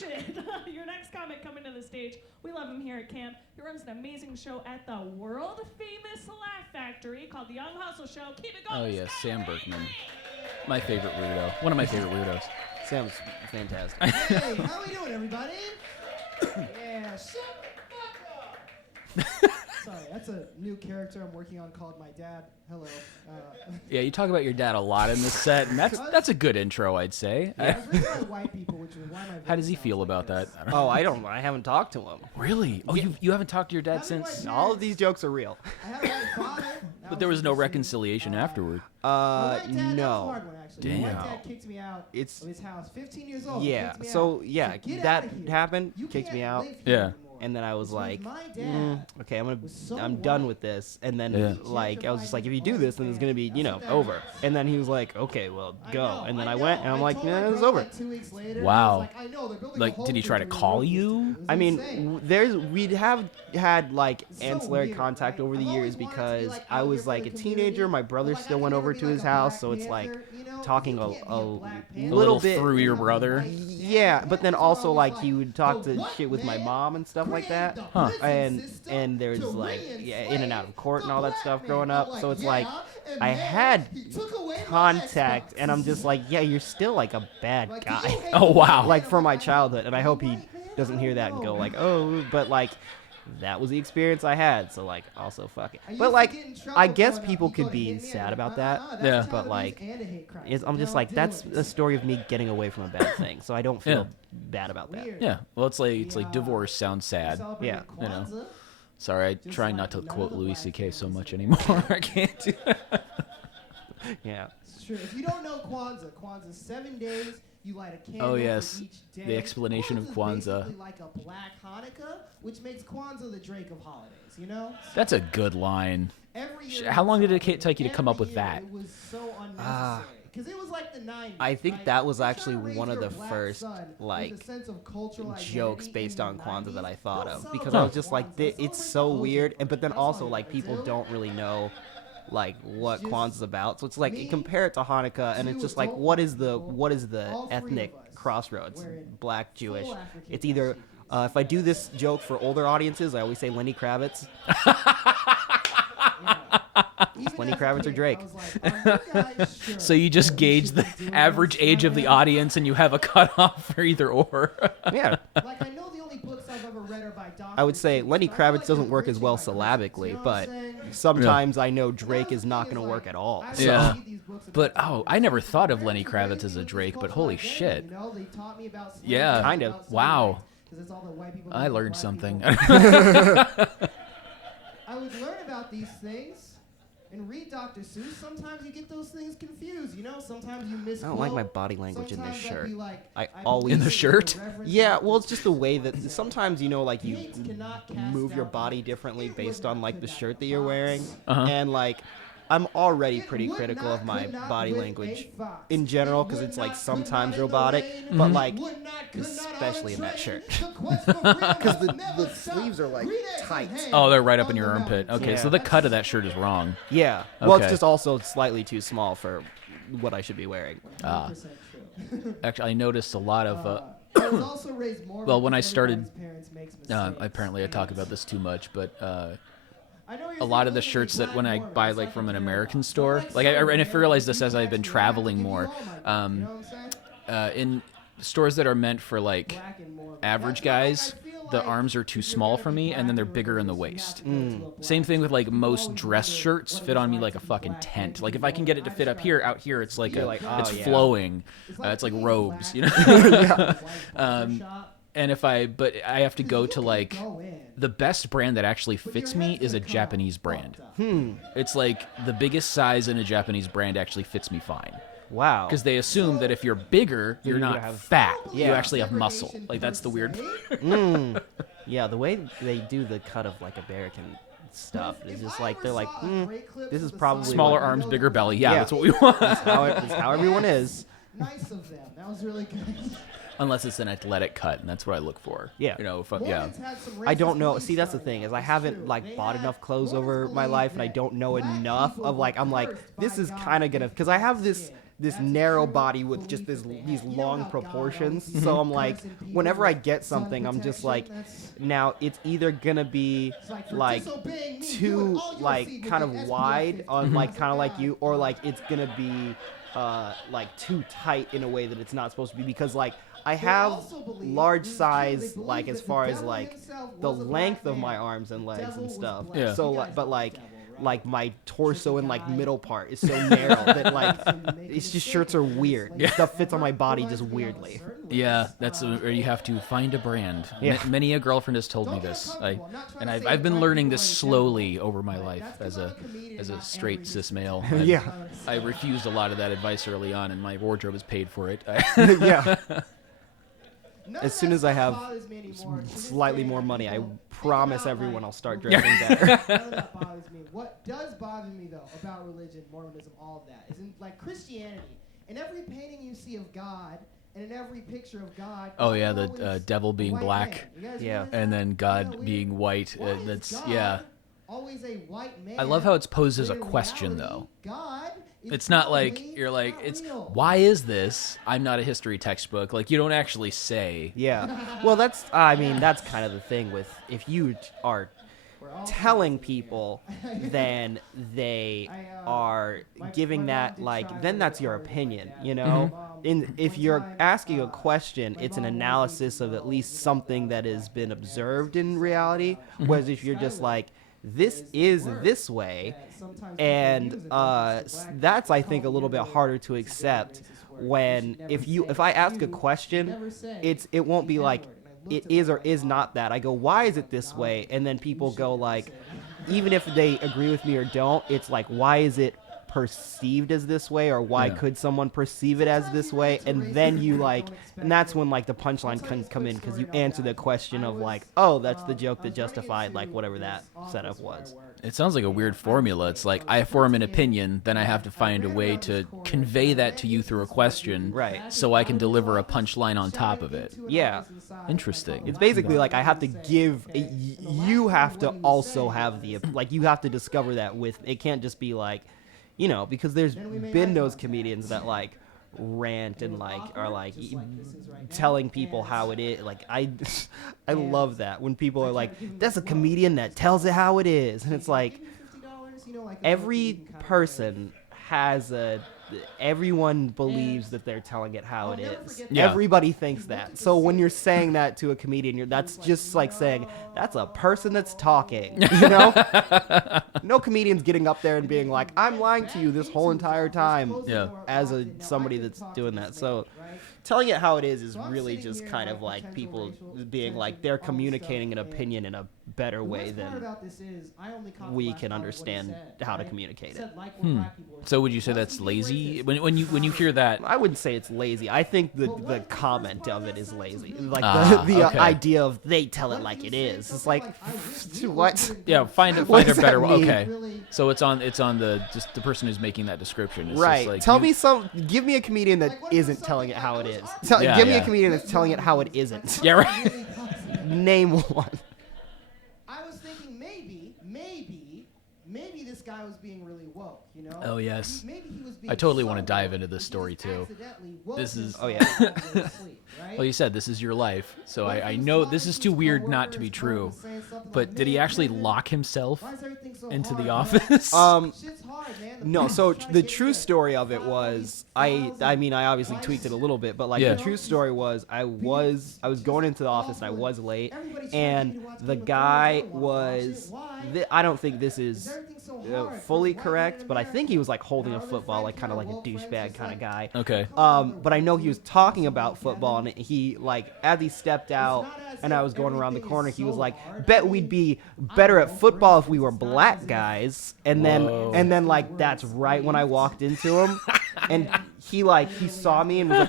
Congratulations! Your next comic coming to the stage. We love him here at camp. He runs an amazing show at the world-famous Laugh Factory called The Young Hustle Show. Keep it going. Oh, yeah, Sam Berkman. My favorite weirdo. One of my favorite weirdos. Sam's fantastic. Hey, how we doing, everybody? Yeah, shut the fuck up. Sorry, that's a new character I'm working on called My Dad. Hello. Yeah, you talk about your dad a lot in this set, and that's a good intro, I'd say. I was raised by white people, which is why my How does voice he sounds feel like about this. that? Oh, I haven't talked to him. Really? Oh, you haven't talked to your dad How did since? my All of these jokes are real. I had a white father. But there was no reconciliation afterward. My dad, that's a No. hard one, actually. Damn. My dad kicked me out of his house, 15 years old. Yeah. Kicked me So out. yeah, Said, "Get that outta here. happened. You Kicked me can't out. live here Yeah. anymore." And then I was Which like, my dad okay, was so I'm done white. with this. And then Yeah. like I was just like, if you do this, then it's gonna be over. And then he was like, okay, well go. And then I went, and I'm like, told my yeah, it's brother, over. like, 2 weeks later, Wow. I was like, I know, they're building a Like, whole did he try to freaking call road. you? It was I mean, insane. we'd have had like It's so ancillary weird, contact right? over the I've always years wanted to be, because like, I out was here for like the a community, teenager. My but, brother like, I still could went never over be to like his a house, Black so it's like Panther, you know? talking You a can't be Black Panther. little A bit through your brother. Yeah, but then also like he would talk The to what, shit with my man? mom and stuff like that. Created Huh. the prison And system there's to like in and out of court and the all that black stuff man. growing I'm up. So it's yeah, like and I then had he took away my contact, Xbox. and I'm just like, yeah, you're still like a bad Like, guy. you hate Oh, the wow. white Like man. from my I'm like, childhood, and I hope he white man? doesn't hear that and go I like, don't know. oh, but like that was the experience I had, so like also fuck it. I used But to like get in trouble I guess growing up. people You could go to be hit me, sad I'm about like, that. that's Yeah. child But, abuse like, and a hate crime. I'm just Don't like do that's it. a story of me getting away from a bad thing, so I don't feel bad about that. Weird. Yeah. Well, it's like divorce sounds We sad. celebrated Yeah. You know. Kwanzaa. Sorry, I Just try like not to none of quote the Louis black C.K. so families much in anymore. I can't do that. Yeah. It's true. If you don't know Kwanzaa's 7 days. You light a candle Oh, yes. for each day. The explanation of Kwanzaa's Kwanzaa. basically like a black Hanukkah, which makes Kwanzaa the Drake of holidays, you know? That's a good line. Every year How long did it celebrate take you to come up with every year that? It was so unnecessary. Because it was like the 90s. I think right? that was You're actually trying to raise one of your the black first, son with like, a sense of cultural jokes identity based in on the Kwanzaa that I 90s. thought Don't of because celebrate I was just like, Kwanzaa, it's celebrate so the weird, OJ but then That's also all like you people do. don't really know like what just Kwanzaa's about. So it's like you me, compare it to Hanukkah, and it's two just like adult what is the people, all three ethnic of us crossroads? wearing Black, Jewish. full African It's either costumes. if I do this joke for older audiences, I always say Lenny Kravitz. Even Lenny as a Kravitz or kid, Drake. I was like, are you guys sure So you just that we gauge should the be doing average this age of right the now? audience, and you have a cutoff for either or. Yeah. Like, I know the only books I've ever read are by doctors. I would say too, Lenny so I feel Kravitz like doesn't I'm work as reaching well my limits, you syllabically, know what but I'm saying? sometimes I know Drake The is other not thing going to is, work like, at all. I So. Yeah. read these books about But culture. I never thought of Lenny Americans Kravitz as a raised me Drake, with but cultural holy identity, shit. You know, they taught me about slavery, Yeah. Kind of. about civil Wow. rights, 'cause it's all the white people I do to learned black something. people. I would learn about these things and read Dr. Seuss. Sometimes you get those things confused, you know? Sometimes you misquote. I don't like my body language in this Sometimes I'd shirt. be like, I believe always- In the the shirt? reverence Yeah, of well, this it's just the way that person. sometimes you know, like you Hate cannot cast move your out body evil. differently It based would on not like could the not shirt that a you're fox. wearing, Uh-huh. and like I'm already It pretty would critical not, of my could not body with language a fox. in general It because would it's like not, could sometimes not in the robotic, rain. but like Would not, could not on a especially in that train. shirt. The quest for freedom because must never the stop. sleeves are like Green eggs and tight. ham Oh, they're right up on in your the armpit. mountain. Okay, Yeah. so the cut of that shirt is wrong. Yeah, well, Okay. it's just also slightly too small for what I should be wearing. 100% true. Actually, I noticed a lot of. I was also raised Mormon Well, when I because started, everybody's parents makes mistakes. apparently I talk And about this too much, but I know you're a lot of the thinking shirts that black when I Mormon, buy it's like from an a American paradox. store, But like I so and I realized this as I've been you traveling have to more, give you all my you know what I'm saying? in stores that are meant for like Black and Mormon. average That's why I guys, feel the like arms are too if you're small gonna for be me, and then they're black bigger in the you have waist. to go to a black Same thing with like People most always dress wonder shirts what fit it's on me like like to a be fucking black, tent. like, Like to if I be can get it to black. fit up here, out here it's like You're a, like, oh, it's yeah. flowing. It's like It's like being robes, black you know. Um, And if but I have to go to like go in. the best brand that actually But fits your me head's is a gonna come Japanese out brand. fucked up. It's like the biggest size in a Japanese brand actually fits me fine. Wow. Because they assume that if you're bigger, you're you're not gonna have- fat. You Yeah. actually have muscle. Like that's the weird. Yeah, the way they do the cut of like American stuff is just like they're like, this is probably Smaller what- arms, bigger belly. Yeah, Yeah. that's what we want. That's how everyone is. Nice of them. That was really good. Unless it's an athletic cut, and that's what I look for. Yeah. You know, yeah. Mormons had some I racist don't know. beliefs See, that's the starting thing out. is I It's haven't true. like They bought had- enough clothes Mormons over my believed life, and I that don't know black enough people of like I'm were like cursed this by is God kind of gonna because I have this this narrow body with just these long proportions. So I'm like, whenever I get something, I'm just like, now it's either gonna be like too like kind of wide on like kind of like you, or like it's gonna be like too tight in a way that it's not supposed to be, because like I have large size, like as far as like the length of my arms and legs and stuff. Yeah. So but like my torso and like middle part is so narrow that like it's just shirts are weird. Yeah. Stuff fits on my body just weirdly. Yeah, that's where you have to find a brand. Yeah. Many a girlfriend has told me this. I've been learning this slowly over my life as a straight cis male. Yeah. I refused a lot of that advice early on, and my wardrobe is paid for it. Yeah. As soon as I have slightly more money, I promise everyone I'll start dressing better. None of that bothers me. What does bother me, though, about religion, Mormonism, all of that, is in, like, Christianity. In every painting you see of God, and in every picture of God... Oh, yeah, the devil being black. Yeah. And then God being white. That's, yeah. Always a white man. I love how it's posed as a when in question, reality, though. God is It's not like, totally you're like, not it's, real. why is this? I'm not a history textbook. Like, you don't actually say. Yeah. Well, that's kind of the thing with, if you are telling people, then they are giving that, like, then that's your opinion, you know? If you're asking a question, it's an analysis of at least something that has been observed in reality, whereas if you're just like, this is this way, and that's, I think, a little bit harder to accept when if I ask a question, it won't be like it is or is not that. I go, why is it this way? And then people go like, even if they agree with me or don't, it's like, why is it perceived as this way, or why could someone perceive it as this way? And then you like, and that's when like the punchline can come in, because you answer the question of like, oh, that's the joke that justified like whatever that setup was. It sounds like a weird formula. It's like, I form an opinion, then I have to find a way to convey that to you through a question, Right. so I can deliver a punchline on top of it. Yeah. Interesting. It's basically like I have to give, you have to also have the, like, you have to discover that with, it can't just be like, you know, because there's been those comedians that like rant and like are like telling people how it is. Like I love that when people are like, that's a comedian that tells it how it is, and it's like every person has everyone believes that they're telling it how it is. Yeah. Everybody thinks that. So when you're saying that to a comedian, that's just like saying, that's a person that's talking, you know? No comedian's getting up there and being like, I'm lying to you this whole entire time, Yeah. as somebody that's doing that. So telling it how it is really just kind of like people being like, they're communicating an opinion in a better way than we can understand how to communicate it. So would you say that's lazy? When you hear that, I wouldn't say it's lazy. I think the comment of it is lazy. Like the okay. idea of they tell it like it is. It's like, what? yeah, find a does that better way. mean? Okay, so it's on the just the person who's making that description. It's Right. Just like, Give me a comedian that isn't telling it how it is. Yeah, Give me a yeah. comedian that's telling it how it isn't. Yeah, right. Name one. I was thinking maybe this guy was being really woke, you know? Oh, yes. Maybe he was being I totally so want to dive woke into this he story, just too. accidentally woke This is- Oh, yeah. himself while he was asleep, right? Well, you said this is your life, so I know this is too weird not to be true. But did he actually lock himself into the office? Shit's hard, man. The No, police so try to the get true you. story of it was I mean I obviously tweaked it a little bit, but like Yeah. the true story was I was going into the office and I was late, and the guy was I don't think this is fully correct, but I think he was like holding a football, like kind of like a douchebag kind of guy. Okay. But I know he was talking about football, and he like as he stepped out and I was going around the corner, he was like, "Bet we'd be better at football if we were black guys." And Whoa. then like that's right when I walked into him, and he saw me and was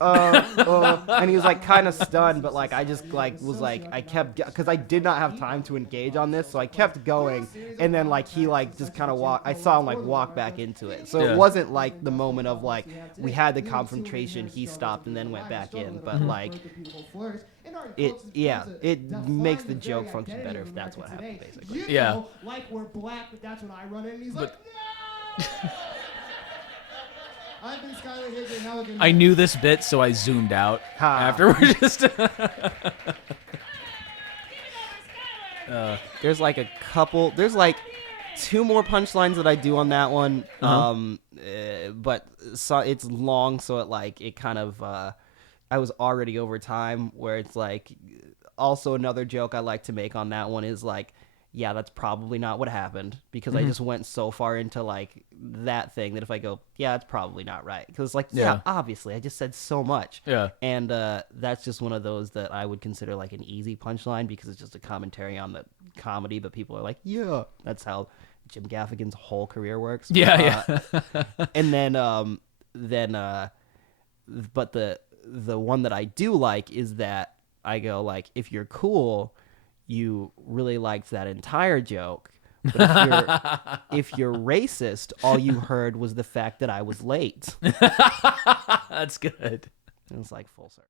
like, and he was like kind of stunned, but like I just like was like I kept, because I did not have time to engage on this, so I kept going, and then like he like just kind of I saw him like walk back into it, so Yeah. it wasn't like the moment of like we had the confrontation, he stopped and then went back in, but like it makes the joke function better if that's what happened, basically. Yeah. Like we're black, but that's when I run in and he's like, no! I'm Skyler Higley. Have a good I night. knew this bit, so I zoomed out Ha. afterward. Just There's like a couple. There's like 2 more punchlines that I do on that one. But so it's long, so it kind of. I was already over time, where it's like. Also, another joke I like to make on that one is like, yeah, that's probably not what happened, because I just went so far into like that thing that if I go, yeah, it's probably not right, because like, yeah, obviously, I just said so much. Yeah. And that's just one of those that I would consider like an easy punchline, because it's just a commentary on the comedy, but people are like, yeah, that's how Jim Gaffigan's whole career works. Yeah. And but the one that I do like is that I go like, if you're cool, you really liked that entire joke. But if you're racist, all you heard was the fact that I was late. That's good. It was like full circle.